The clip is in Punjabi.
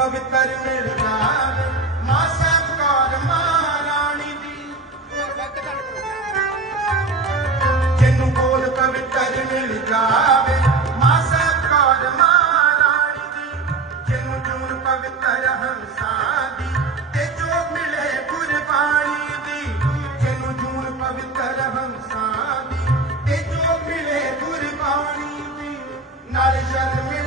ਪਵਿੱਤਰ ਮਿਲ ਜਾਵੇ ਮਾਂ ਸਾਹਿਬ ਕੌਰ ਦੀ। ਜਿਹਨੂੰ ਜੂਨ ਪਵਿੱਤਰ ਹੰਸਾ ਦੀ, ਤੇ ਜੋ ਮਿਲੇ ਗੁਰਬਾਣੀ ਦੀ। ਜਿਹਨੂੰ ਜੂਨ ਪਵਿੱਤਰ ਹੰਸਾ ਦੀ, ਤੇ ਜੋ ਮਿਲੇ ਗੁਰਬਾਣੀ ਦੀ। ਨਾਲ ਜਨਮੇ